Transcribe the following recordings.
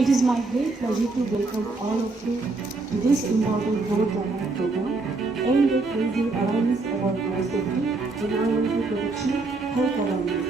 It is my great pleasure to welcome all of you to this important World Diamond program aimed at raising awareness about road safety, environmental protection, health awareness.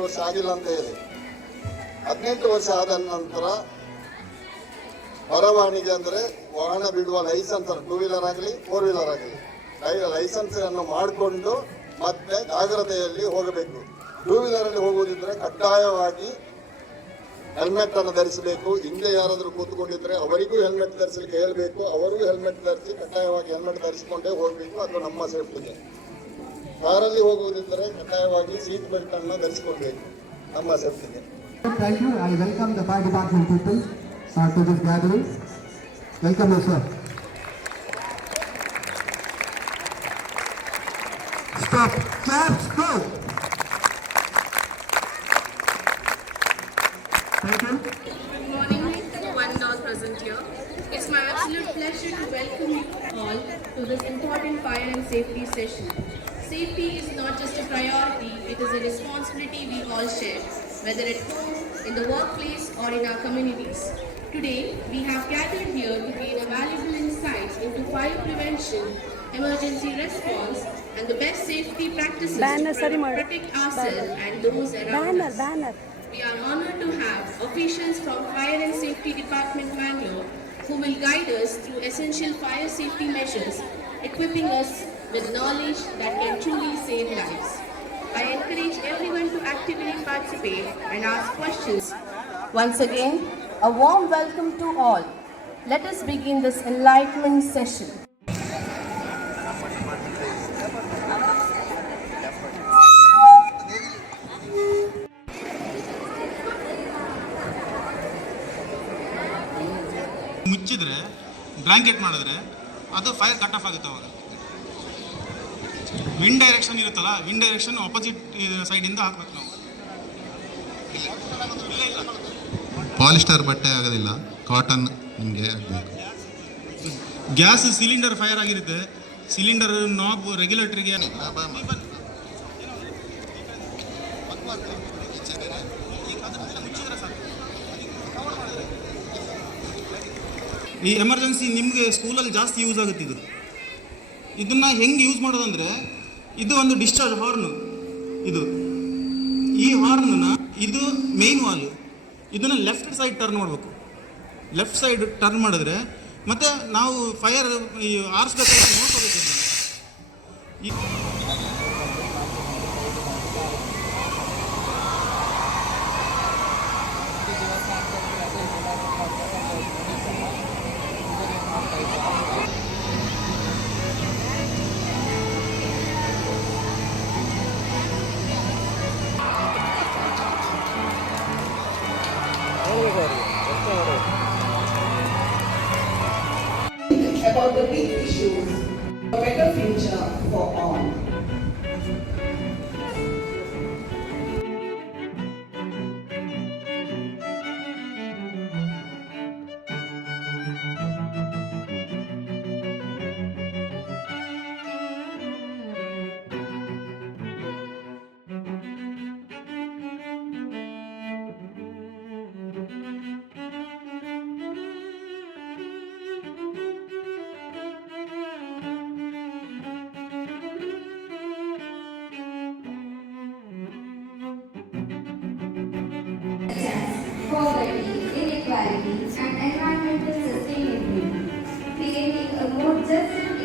ವರ್ಷ ಆಗಿಲ್ಲ ಅಂತ ಹೇಳಿ 18 ವರ್ಷ ಆದ ನಂತರ ಪರವಾನಿಗೆ ಅಂದ್ರೆ ವಾಹನ ಬಿಡುವ ಲೈಸೆನ್ಸ್, 2 ವೀಲರ್ ಆಗಲಿ 4 ವೀಲರ್ ಆಗಲಿ ಲೈಸೆನ್ಸ್ ಅನ್ನು ಮಾಡಿಕೊಂಡು ಮತ್ತೆ ಜಾಗ್ರತೆಯಲ್ಲಿ ಹೋಗಬೇಕು. 2 ವೀಲರ್ ಅಲ್ಲಿ ಹೋಗುವುದಿದ್ರೆ ಕಡ್ಡಾಯವಾಗಿ ಹೆಲ್ಮೆಟ್ ಅನ್ನು ಧರಿಸಬೇಕು. ಹಿಂದೆ ಯಾರಾದರೂ ಕೂತ್ಕೊಂಡಿದ್ರೆ ಅವರಿಗೂ ಹೆಲ್ಮೆಟ್ ಧರಿಸಲಿಕ್ಕೆ ಹೇಳಬೇಕು. ಅವರಿಗೂ ಹೆಲ್ಮೆಟ್ ಧರಿಸಿ ಕಡ್ಡಾಯವಾಗಿ ಹೆಲ್ಮೆಟ್ ಧರಿಸಿಕೊಂಡೇ ಹೋಗಬೇಕು. ಅದು ನಮ್ಮ ಸೇಫ್ಟಿಗೆ. ಕಾರಲ್ಲಿ ಹೋಗುವುದಿದ್ದರೆ ಕಡ್ಡಾಯವಾಗಿ ಸೀಟ್ ಬೆಲ್ಟ್ ಅನ್ನು ಧರಿಸಿಕೊಳ್ಬೇಕು, ನಮ್ಮ ಸೇಫ್ಟಿಗೆ. Thank you. I welcome the fire department people to this gathering. Welcome, sir. Stop. Claps. Go. Thank you. Good morning to one and all present here. It's my absolute pleasure to welcome you all to this important fire and safety session. Safety is not just a priority, it is a responsibility we all share, whether at home, in the workplace or in our communities. Today, we have gathered here to gain valuable insights into fire prevention, emergency response, and the best safety practices to protect ourselves and those around us. We are honored to have officials from Fire and Safety Department Mangalore who will guide us through essential fire safety measures, equipping us with knowledge that can truly save lives. I encourage everyone to actively participate and ask questions. Once again, a warm welcome to all. Let us begin this enlightenment session. ಮುಚ್ಚಿದ್ರೆ blanket ಮಾಡಿದ್ರೆ ಅದು fire cut off ಆಗುತ್ತೆ ಅವಾಗ. Wind direction ಇರುತ್ತಲ್ಲ, wind direction opposite ಸೈಡಿಂದ ಹಾಕ್ಬೇಕು ನಾವು. Polyester ಬಟ್ಟೆ ಆಗೋದಿಲ್ಲ, ಕಾಟನ್ ನಿಮಗೆ ಆಗಬೇಕು. ಗ್ಯಾಸ್ ಸಿಲಿಂಡರ್ ಫೈರ್ ಆಗಿರುತ್ತೆ, ಸಿಲಿಂಡರ್ ನಾಬ್ ರೆಗ್ಯುಲೇಟರ್ಗೆ ಈ ಎಮರ್ಜೆನ್ಸಿ ನಿಮಗೆ ಸ್ಕೂಲಲ್ಲಿ ಜಾಸ್ತಿ ಯೂಸ್ ಆಗುತ್ತೆ ಇದು. ಇದನ್ನು ಹೆಂಗೆ ಯೂಸ್ ಮಾಡೋದಂದರೆ, ಇದು ಒಂದು ಡಿಸ್ಚಾರ್ಜ್ ಹಾರ್ನು. ಈ ಹಾರ್ನನ್ನು ಇದು ಮೇನ್ ವಾಲು, ಇದನ್ನು ಲೆಫ್ಟ್ ಸೈಡ್ ಟರ್ನ್ ಮಾಡಬೇಕು. ಲೆಫ್ಟ್ ಸೈಡ್ ಟರ್ನ್ ಮಾಡಿದ್ರೆ ಮತ್ತು ನಾವು ಫೈರ್ ಆರಿಸ್ಬೇಕಾದ್ರೆ ನೋಡ್ಕೋಬೇಕು. about the big issues, a better future for all. Poverty, inequality, and environmental sustainability, creating a more just and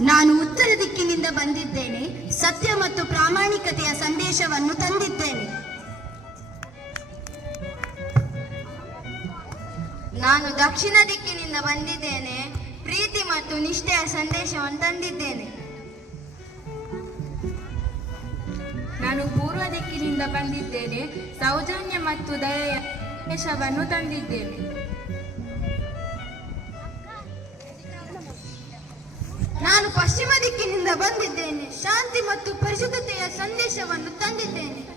ನಾನು ಉತ್ತರ ದಿಕ್ಕಿನಿಂದ ಬಂದಿದ್ದೇನೆ. ಸತ್ಯ ಮತ್ತು ಪ್ರಾಮಾಣಿಕತೆಯ ಸಂದೇಶವನ್ನು ತಂದಿದ್ದೇನೆ. ನಾನು ದಕ್ಷಿಣ ದಿಕ್ಕಿನಿಂದ ಬಂದಿದ್ದೇನೆ. ಪ್ರೀತಿ ಮತ್ತು ನಿಷ್ಠೆಯ ಸಂದೇಶವನ್ನು ತಂದಿದ್ದೇನೆ. ನಾನು ಪೂರ್ವ ದಿಕ್ಕಿನಿಂದ ಬಂದಿದ್ದೇನೆ. ಸೌಜನ್ಯ ಮತ್ತು ದಯೆಯ ಸಂದೇಶವನ್ನು ತಂದಿದ್ದೇನೆ. ನಾನು ಪಶ್ಚಿಮ ದಿಕ್ಕಿನಿಂದ ಬಂದಿದ್ದೇನೆ. ಶಾಂತಿ ಮತ್ತು ಪರಿಶುದ್ಧತೆಯ ಸಂದೇಶವನ್ನು ತಂದಿದ್ದೇನೆ.